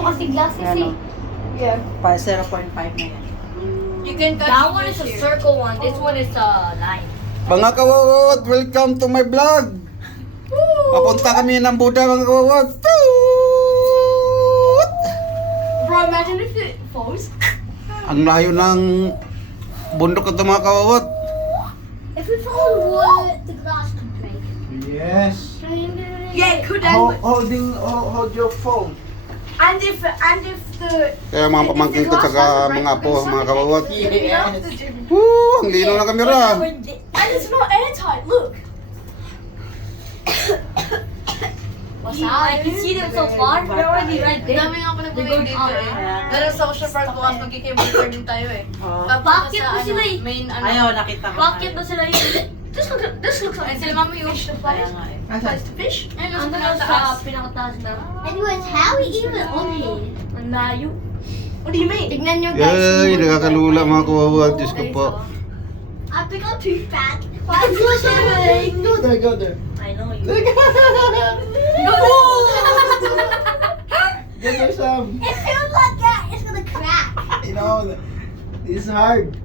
Kasi glasses eh. Yeah. Pa 0.5 na yan. You can touch That one is a circle one. This one is a line. Mga kawawat, welcome to my vlog. Papunta kami ng Buda, mga kawawat. Bro, imagine if it falls. Ang layo ng bundok ito, mga kawawat. If we fall in water, the glass could break. Yes. Yeah, it could Hold your phone. And if the Kaya mga pamangkin ko saka mga apo, mga kawawat. Yes. Ang lino ng kamera. And it's not airtight. Look. What's up? I can see them so far. They're already right there. Dami nga ako They're nag-believe going dito on. eh. Pero sa Ocean Park bukas magkikibulter din tayo eh. Oh. Bakit mo sila eh? Main ano. Ayaw, nakita ko. Bakit ba sila yun? This looks Ay, like sila mami yung Kaya nga eh. place to fish. Ano Ano na sa sa taas? pinakataas na? Anyways, how we even on here? Ang layo. What do you mean? Tignan nyo Yay, nakakalula mga kawawat. Diyos ko po. I think I'm too fat. Why is you saying? Go there. I know you. Get there some. It feels like that. It's gonna crack. You know, it's hard.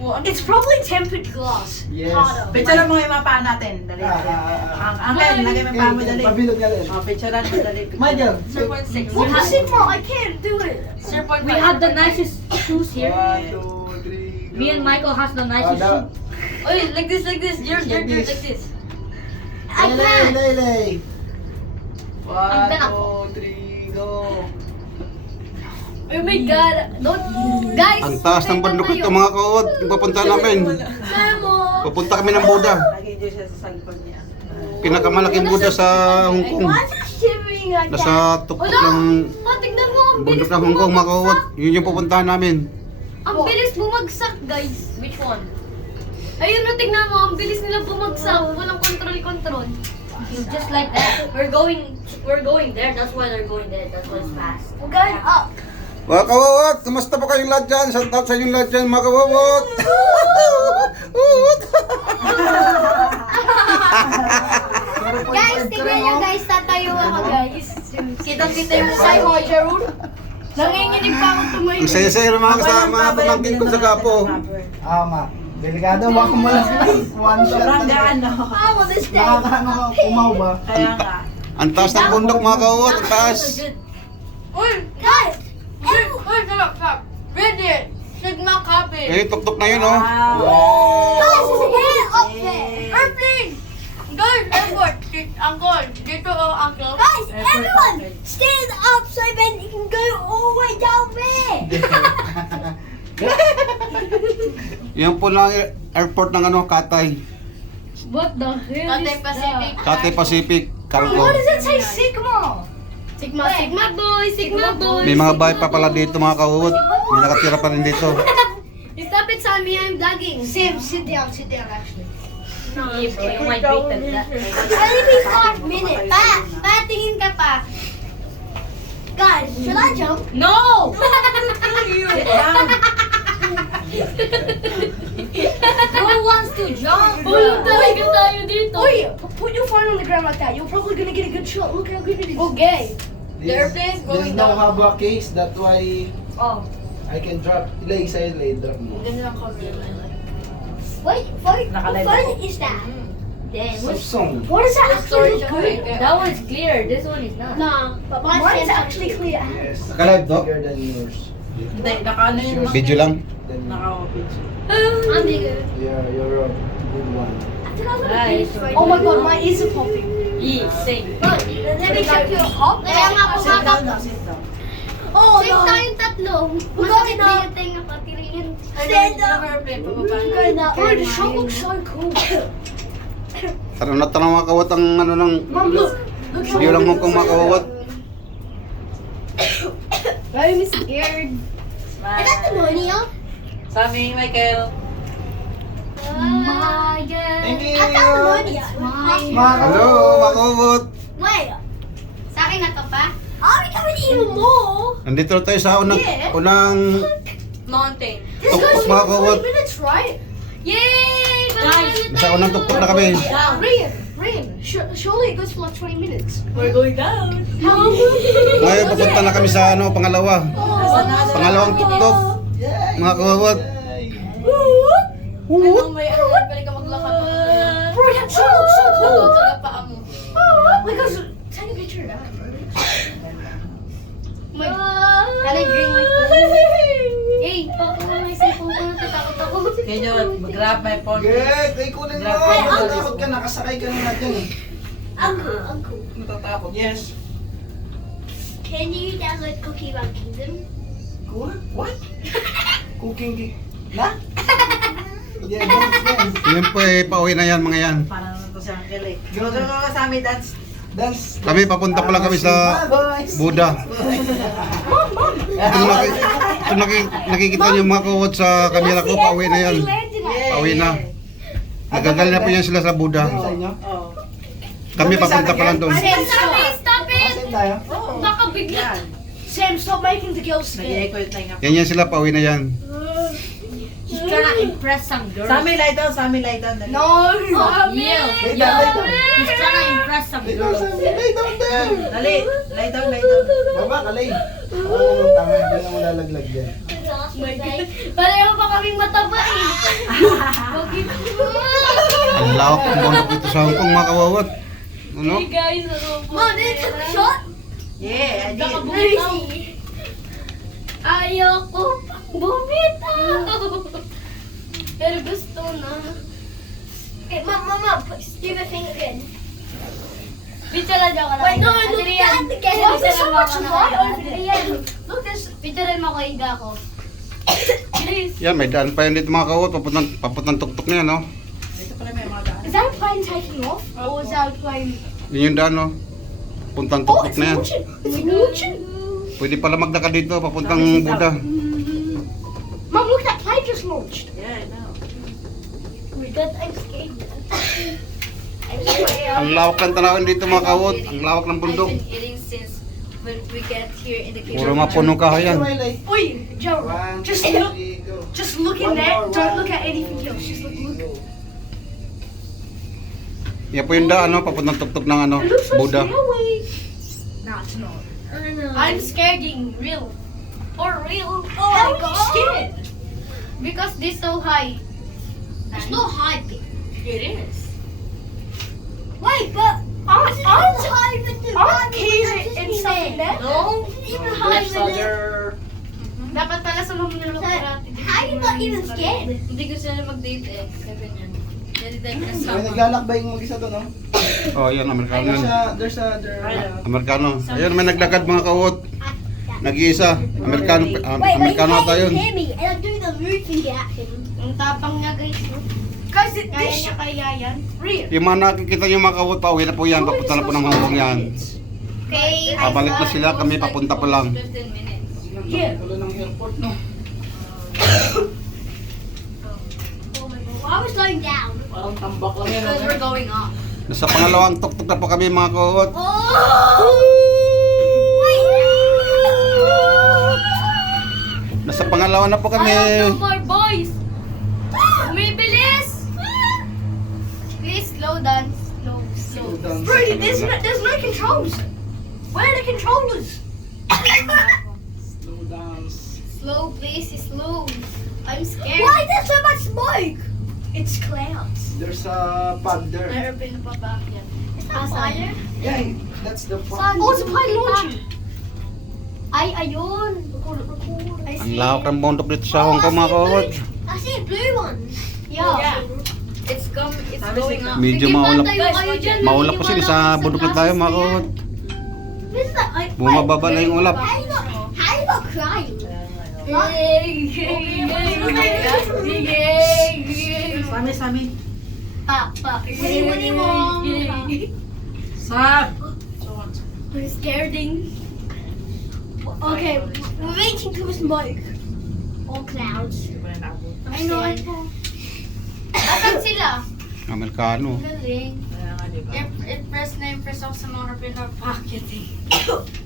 Well, it's probably tempered glass. Yes. Harder. Picture mo yung mga paa natin. Dali. Uncle, lagay mo yung paa mo, dali. Pabilog ka rin. Oh, picturean mo, dali. Michael. 0.6. What the Sigma? I can't do it. 0.5. We have the nicest shoes here. 1, 2, 3, go. Me and Michael has the nicest that- shoes. Oh, like this. Yours, like this. I can't. Lele. I'm 1, gonna- 2, 3, go. Oh my God! Don't, guys. Ang taas ng bundok ito, mga kawawat. Yung papunta namin. Memo. Papunta kami ng Buda. Lagay dyan siya sa likod niya. Pinakamalaking Buda sa Hong Kong. Why is it shivering like that? Nasa tuktok ng Tignan mo, ang bundok ng Hong Kong, mga kawawat. Yun yung pupuntahan namin. Ang bilis bumagsak, guys. Which one? Ayun na, tignan mo, ang bilis nila bumagsak. Walang control. Just like that. We're going there. That's why they're going there. That's why it's fast. We're going up. Mga kawawat, kumusta po kayong lahat dyan? Shout out sa inyong lahat dyan, mga kawawat. Guys, tingnan nyo guys. Tatayo ako, guys. Kitang-kita yung mukha mo, Gerald. Nanginginig pa ako tumayo. Ang saya-saya ng mga kasama, pamangkin ko sa kapo. Ma. Delikado, baka mo lang one shot. Sobrang gaan, no? I want this day. Nakakaano ka, umaw ba? Kaya nga. Ang taas ng bundok, mga kawawat. Ang taas. Uy, guys! Uy, stop. Read it. Sigma copy. Eh, tuktok na yun, oh. Guys, his head up there. Airplane! Guys, airport. Uncle. Dito, uncle. Guys, everyone, stand up so then you can go all the way down there. Yan po lang airport ng ano, Cathay. What the hell Cathay Pacific. Cathay Pacific Cargo. What does it say, Sigma? Sigma boy. May mga bahay pa pala dito, mga kawawat. May nakatira pa rin dito. Stop it, Sammy. I'm vlogging. Sam, sit down actually. Yeah, bro, you might break that. Only be 5 minutes. Patingin ka pa. Guys, should I jump? No! Sit down. Who wants to jump? Bulong talaga tayo dito. Uy, put your phone on the ground like that. You're probably gonna get a good shot. Look how good it is. Okay. The airplane is There's going no down. haba case, that's why Oh. I can drop. Lay sa'yo, lay drop mo. Ganun lang cover line. Wait, what Nakalive phone ako. is that? Damn, Samsung. what is that The storage actually okay. That one's clear, this one is not. Nah, but mine's actually clear. Yes. Nakalive to? Bigger than yours. Hindi, naka-ano yun? Video lang. Then Naka-picture. I'm bigger. you're a good one. Nice. Oh my god, my ears are popping. Yeah, same. Let me check your hop. Kaya nga po Sit down mga now, sit down. Oh Same no. tayong tatlo. Bakit na? yung tenga patiringin. Stand up. Okay, now. Oh, the shot looks so cool. Tara na tanong mga kawat ang ano ng Mom, look. Look how video lang mo kung mga kawat. I'm scared. Is that the money, oh? Sammy, Michael. Maya. Thank you. I found the money. It's mine. Hello, mga kawat. Wait. Sa akin na to pa? Oh, we can even more. Nandito tayo sa unang Mountain. tuktok, mga kawat. 20 minutes, right? Yay! Guys, Sa unang tuktok na kami. Rian, Rin, surely it goes for like 20 minutes. We're going down. Ngayon papunta na kami sa ano, pangalawa. Pangalawang tuktok. Mga kawawat. Ano may ano, pwede ka maglakad. Bro, that shit looks so cool. Taga paa mo. Wait, guys, take a picture of that. Can I drink my phone? Hey, pakuha may cellphone ko. Natatakot ako. Can you grab my phone? Get, ay kunin mo. Natatakot ka, nakasakay ka na natin. Uncle. Natatakot. Yes. Can you download Cookie Run Kingdom? What? Cooking na? Yeah, dance. Yan po eh, pauwi na yan mga yan. Parang ito si Uncle eh. Go ka sa amin, dance. Dance. Kami papunta pala kami sa Buddha. Ito nakikita niyo mga kawat sa camera ko, pauwi na yan. Pauwi na. Nagagal na po yan sila sa Buddha. Sa inyo? Oh. Kami papunta pa lang doon. Stop it! Asan tayo? Baka bigla. Sam, stop making the girls scared. Nag-i-echo yung tainga. Yan sila, pauwi na yan. He's trying to impress some girls. Sa amin, lie down, sa amin, lie down. dali. No! Yeah. Lay down, lay down. He's trying to impress some Lay down, girls. lay down there. Dali, lie down, lie down. Baba, kalay. Ako naman tanga, hindi na malalaglag yan. Pareho pa kaming mataba eh. Ang lawak ng bundok dito sa Hong Kong mga kawawat. Ano? Hey guys, ano po? Mom, did it take a shot? Yeah, I did. Nakabumitaw. Ayoko bumitaw. Pero gusto na. Okay, Mama, do the thing again. Picture lang ako lang. Wait, no, look at the game. Why is there so much water over there? Look, there's... Picturean mo ko higa ko. Please. Yan, may daan pa yan dito mga kawawat. Papuntang tuktok na yan, no? Dito pala may mga daan. Is that a plane taking off? Or is that a plane... Yun yung daan, no? Puntang Oh, tuktok it's na yan. launching. It's launching. Pwede pala maglakad dito, papuntang Buddha. Mom, look, that plane just launched. Yeah, I know. I'm scared. I'm scared. Ang lawak ng tanawin dito mga kawawat. Ang lawak ng bundok. I've been eating since when we get here in the Puro mga punong kahoy yan. Wait, Joe, One, just two, look. three, go. Just look in One there. more, Don't one, look at anything else. Just look. Yan po yung daan, no? Papuntang tuktok ng ano, It looks so Buddha. scary. No, it's not. I'm scared getting real. For real. Oh How my are you God. scared? Because this so high. It's not high. It is. Wait, but aren't keys and stuff in there? No. Even higher than that. Dapat pala sa mga niloko natin. How are you not even scared? Hindi ko sila mag-date eh. Kaya ganyan. Kaya dahil May kasama. naglalakbay yung mag-isa doon, no? Oh, yan, Amerikano yan. There's a... Amerikano. Ayun, may naglakad mga kawawat. Nag-iisa. Amerikano, Amerikano ata yun. me, and I'm doing the movie action. Ang tapang niya guys. No? Guys, Kaya niya kaya yan? real. Yung mga nakikita yung mga kawawat, pauwi na po yan. Papunta na po ng Hong Kong yan. Okay. Pabalik na sila, kami papunta pa lang. 15 minutes. Yeah. Tulo ng airport, no? Oh my god, I was going down. Parang tambak lang yan, Because we're going up. Nasa pangalawang tuktok na po kami mga kawawat. Nasa pangalawa na po kami. I have no more boys. Umibilis. Please slow down. Slow. Brady, there's no controls. Where are the controllers? Slow down. Slow, please. Slow. I'm scared. Why is there so much smoke? It's clouds. There's a pad there. Airplane pa ba yan? Is that fire? Yeah, that's the pad. Oh, it's a plane launching. Ay, ayun. Record. Ang lawak ng bundok dito sa Hong Kong mga kawawat. I see a blue one. Yeah. It's going up. Medyo Sige, maulap. patay kayo dyan. Maulap po sila sa bundok na tayo mga kawawat. What is that? Bumababa na yung ulap. How you not crying? Sa amin. Papa. Winnie Wonka. Sab! I'm scared. Okay, we're reaching to smoke. Or clouds. I know. Asan sila? Amerikano. Galing. Kaya nga, di ba? Impress ako sa mga pinapacket eh.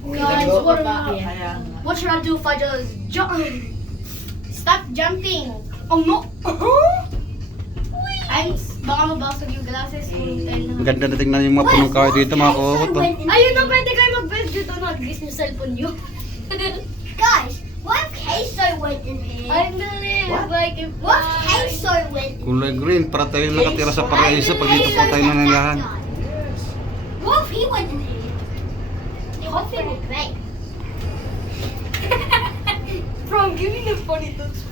Guys, what Kaya nga. what should I do if I just jump? Stop jumping. I'm not. I'm Baka mabasag yung glasses kung Ang ganda na tingnan yung mga punong kahoy dito mga kawawat. Oh. Ayun na, pwede kayo mag-bed dito na. Nag-gis yung cellphone nyo. Guys, what if Queso went in here? I believe I can What if fly. Queso went in Kulay green para tayo nakatira sa paraiso pag dito po tayo nananahan. What if he went in here? The whole thing would break. Bro, give me the funny looks.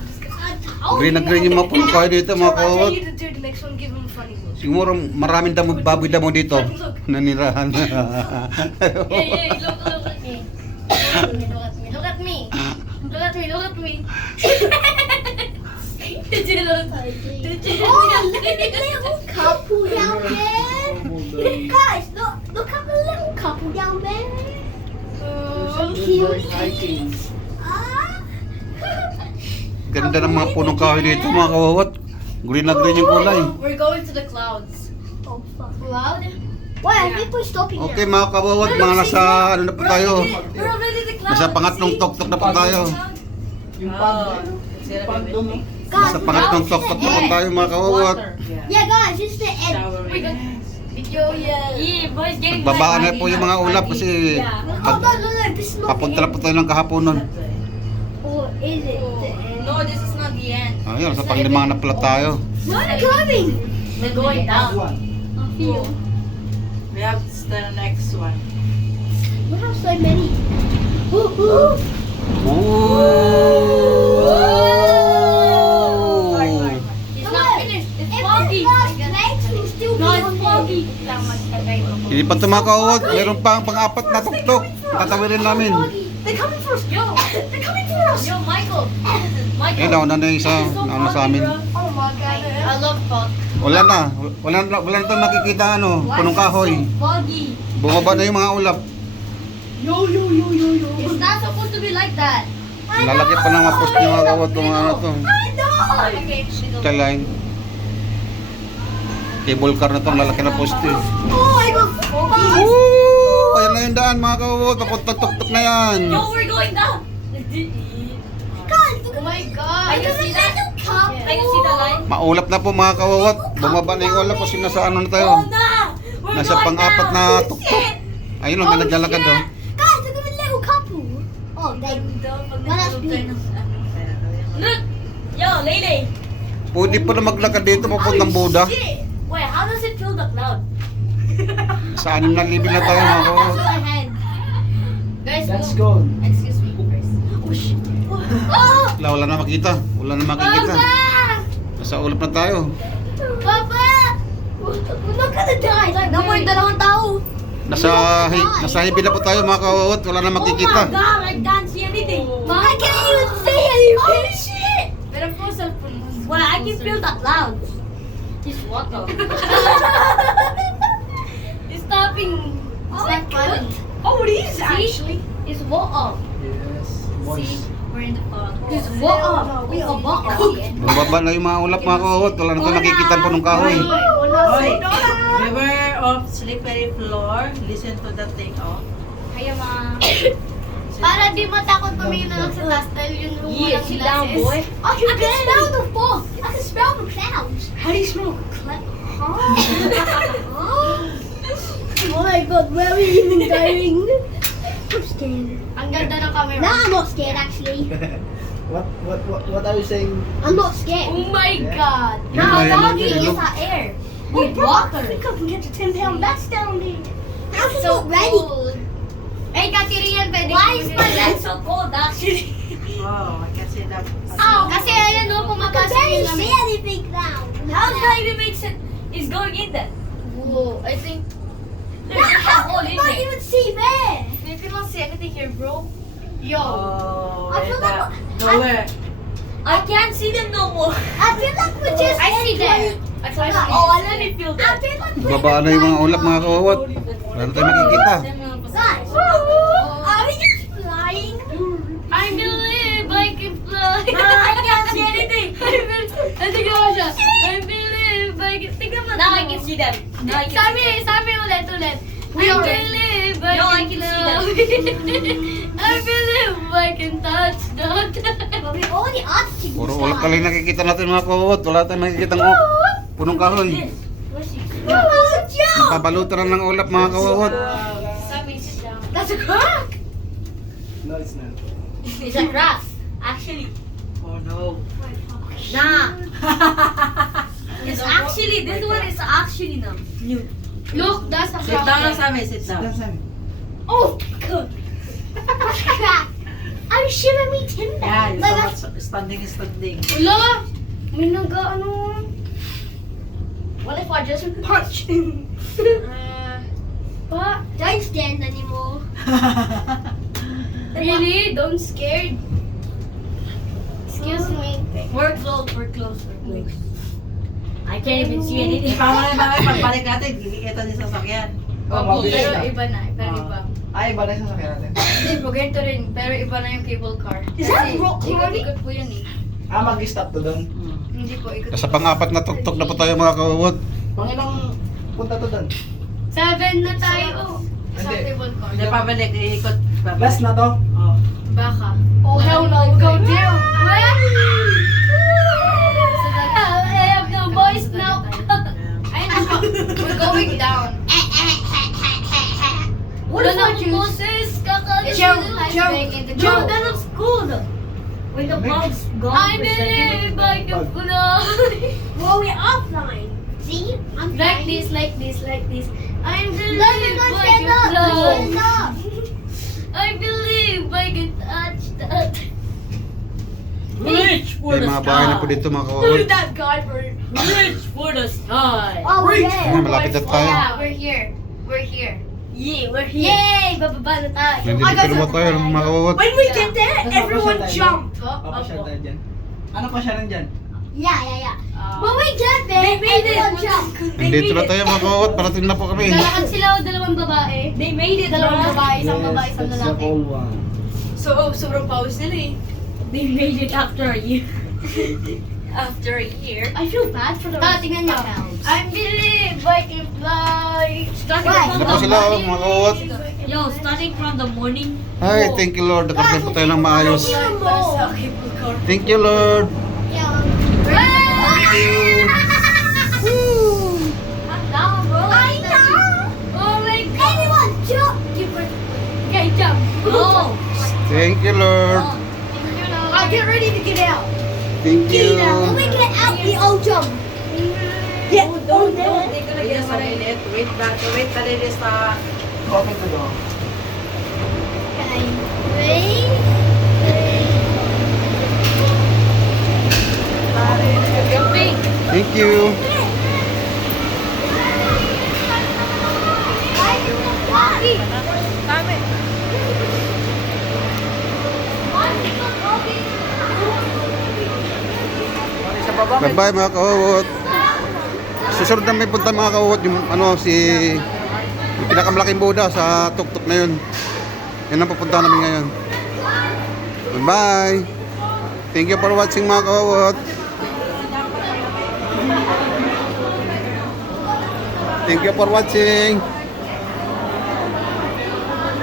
Green na green yung mga punong kahoy dito mga I'll kawawat. tell you to do the next one. Give him funny looks. Siguro maraming damo, baboy damo dito. Nanirahan. Yeah, look at me. Look at me. Look at me. Look at me. Did you look? Did you Oh, look at the little couple down there. Guys, look at the little couple down there. Oh, Cuties. Ah. Ganda ng mga punong kahoy dito mga kawawat. Green na green yung kulay. We're going to the clouds. Oh, fuck. loud. Wait, I think we're stopping Okay now. mga kawawat, mga nasa ano na po tayo. We're already the clouds. Nasa pangatlong tok-tok na po tayo. Yung pag, yung pag doon. Nasa pangatlong tok-tok na po tayo mga kawawat. Yeah, guys, it's the end. Yeah, boys getting Babaan na po yung mga ulap kasi Oh, no, this is not papunta the na po tayo ng kahaponon. end. Or is it the end? No, this is not the end. Ayun, sa panglimang na pala tayo. Not coming. We're going down. We have the next one. We have so many. Woo-hoo. Ooh! It's not finished. It's If foggy. this last legs will still be No, it's on foggy. Hindi pa tumakawat, meron pa ang pang-apat na tuktok. Tatawirin namin. They're coming for us. Yo, they're coming for us. Yo, Michael. Michael. Eh, nauna na yung isa, nauna sa amin. Oh my god. I love fog. Wala na, wala na ito makikita ano, punong kahoy. Foggy. Bumaba na yung mga ulap. It's not supposed to be like that. Lalaki pa ng mga post yung mga kawat ng mga ano to. Okay, Kaline. Cable car na to, lalaki na poste. Oh, I got foggy. Woo! Ayan na yung daan mga kawat, papuntang tuktok na yan. Yo, we're going down. Guys, look Oh my I god. can see that. at the couple. I can see the line. Maulap na po mga kawawat. Bumaba na yung ulap kasi nasa ano na tayo. Oh, no. We're Nasa going pang-apat down. na tuktok. Ayun ang naglalakad oh. Guys, look at the little couple. Oh, they. Well, that's big. Look. Yo, Lele. Pwede pa na maglakad dito papuntang Buda. Shit. Wait, how does it fill the cloud? Sa 6 na libil na tayo mga kawawat. ahead. Guys, Let's move. go. Excuse me first. Oh, shit. Oh, Wala na makikita. Wala na makikita. Nasa ulap na tayo. Papa. We're not gonna die. No more dalawang tao. Nasa hibi na po tayo mga kawawat. Wala na Oh my makikita. god, I can't see anything. I can't even see anything. Oh shit! Pero po cellphone. Well, I can feel the clouds. It's water. It's stopping. It's like funny. Oh, it is See? It's water. Yes. See? We're in the fog. It's No, water. we It's are water. Bumaba na yung mga ulap mga kawawat. Wala na tayo makikita po ng kahoy. Oy, beware of slippery floor. Listen to the thing, oh. Kaya ma. Para di matakot tumingin na lang sa taas dahil yun yung Yeah, walang sit down, glasses. boy. I can smell the fog. I can smell the clouds. How do you smell? Oh my god, where are we even going? I'm scared. Ang ganda ng camera. No, I'm not scared actually. What are you saying? I'm not scared. Oh my god. Yun na, yun na, Foggy yun is na. the air. Oh, With bro, water. I think I can get to 10 pound bags down there. I'm So not ready. cold. Ay, Katirian, pwede Why is ko my yun. leg so cold actually? Oh, I can see that. Kasi ayan o, I can pumapasok barely yung see lamig. anything now. How does that even make sense? It's going in there. Whoa, I think... There's a hole I in can't there. even see there. You cannot see anything here, bro. Yo. Oh, I feel like nowhere. I can't see them no more. I feel like we're just I see there. I can't see. Oh, let me feel I that. feel like we're Baba na yung mga ulap mga kawawat. Wala na tayo makikita. Guys, are we just flying? I believe I can fly. I can't see anything. I think ako siya. I believe I can... Tingnan mo. Now I can see them. Now I can see them. Sabi ulit. We I are- believe I Yo, I can can see fly. I believe I can touch the... But we already asked you. Puro ulap ka lang nakikita natin mga kawawat. Wala tayong makikita ng punong kahoy. Napabalutan na ng ulap mga kawawot. Sammy, sit down. That's a crack. No, it's not. It's a grass. Actually. Oh no. Nah. It's actually, this one is actually new. Look, that's a Sit down lang crack. Sammy, sit down. Saan? Oh, good. That's a crack. I'm shivering me timber. Yeah, you Like so much standing. Wala! May naga ano. what if I just punch? Pa? Don't stand anymore. Really? Don't scared. Excuse me. We're close, we're close, we're close. I can't even see anything. Tama na ba, pagbalik natin, hindi kita ni sasakyan. Oh, mabilis Pero na. iba na, pero iba. Ay, iba na yung sasakyan natin. Hindi po, ganito rin. Pero iba na yung cable car. Is that rock climbing? Ikot-ikot po yun eh. Ah, mag-stop to doon. Hindi po, ikot. Sa pang-apat na tuktok na po tayo mga kawawot. Pangilang punta to doon. 7 na tayo. Sa Hindi. cable car. Hindi pabalik, iikot. Last na to. Oh. Baka. Oh, hell no. Go down. I have no voice now. Ayun na po. We're going down. What Wala if na I akong choose? boses. Kakalas Joe, na lang. Joe, Bang in the Joe, ground. that looks cool though. When the bugs gone I for a believe second. I can fly. Well, we're offline. See? I'm Like fine. this, like this, like this. I believe Let me go I stand can up. fly. Stand up. I believe I can touch that. Reach for May the mga bahay na po sky. dito mga Look kawawot. at that guy, bro. Reach for the sky. Oh, Ayan, yeah. malapit na tayo. Yeah, we're here. We're here. Yeah, we're here. Yay! Bababa na tayo. Nandito naman tayo mga kawawot. When we get there, Saan everyone pa siya jump. Papasyal tayo dyan. Ano pa siya dyan? Yeah. When we get there, everyone jump. Nandito na tayo mga kawawot. Parating na po kami. Lalakad sila o dalawang babae. They made it, Dalawang bro. babae, isang babae, isang that's the lalaki. cold one. So, sobrang pause nila eh. They made it after a year. After a year. I feel bad for the Tingnan nyo. I believe I can fly. Starting Why? from Ito po the sila oh, morning. mga kawawot. Yo, starting from the morning. Ay, thank you Lord. Nakarating po tayo ng maayos. Thank you Lord. Thank you. I'm down, bro. I know. Oh my god. Anyone jump. Okay, jump. No. Thank you Lord. I get ready to get out. Thank you. When we get out, we all jump. Yeah. Don't. Ayun, sa minute. Wait pa rin sa... Open to door. Okay. Three. Jumping. Thank you. Bye-bye mga kawawot. Susunod na may punta mga kawawot yung yung pinakamalaking Buddha sa tuktok na yun. Yan ang pupunta namin ngayon. Bye-bye. Thank you for watching mga kawawot. Thank you for watching.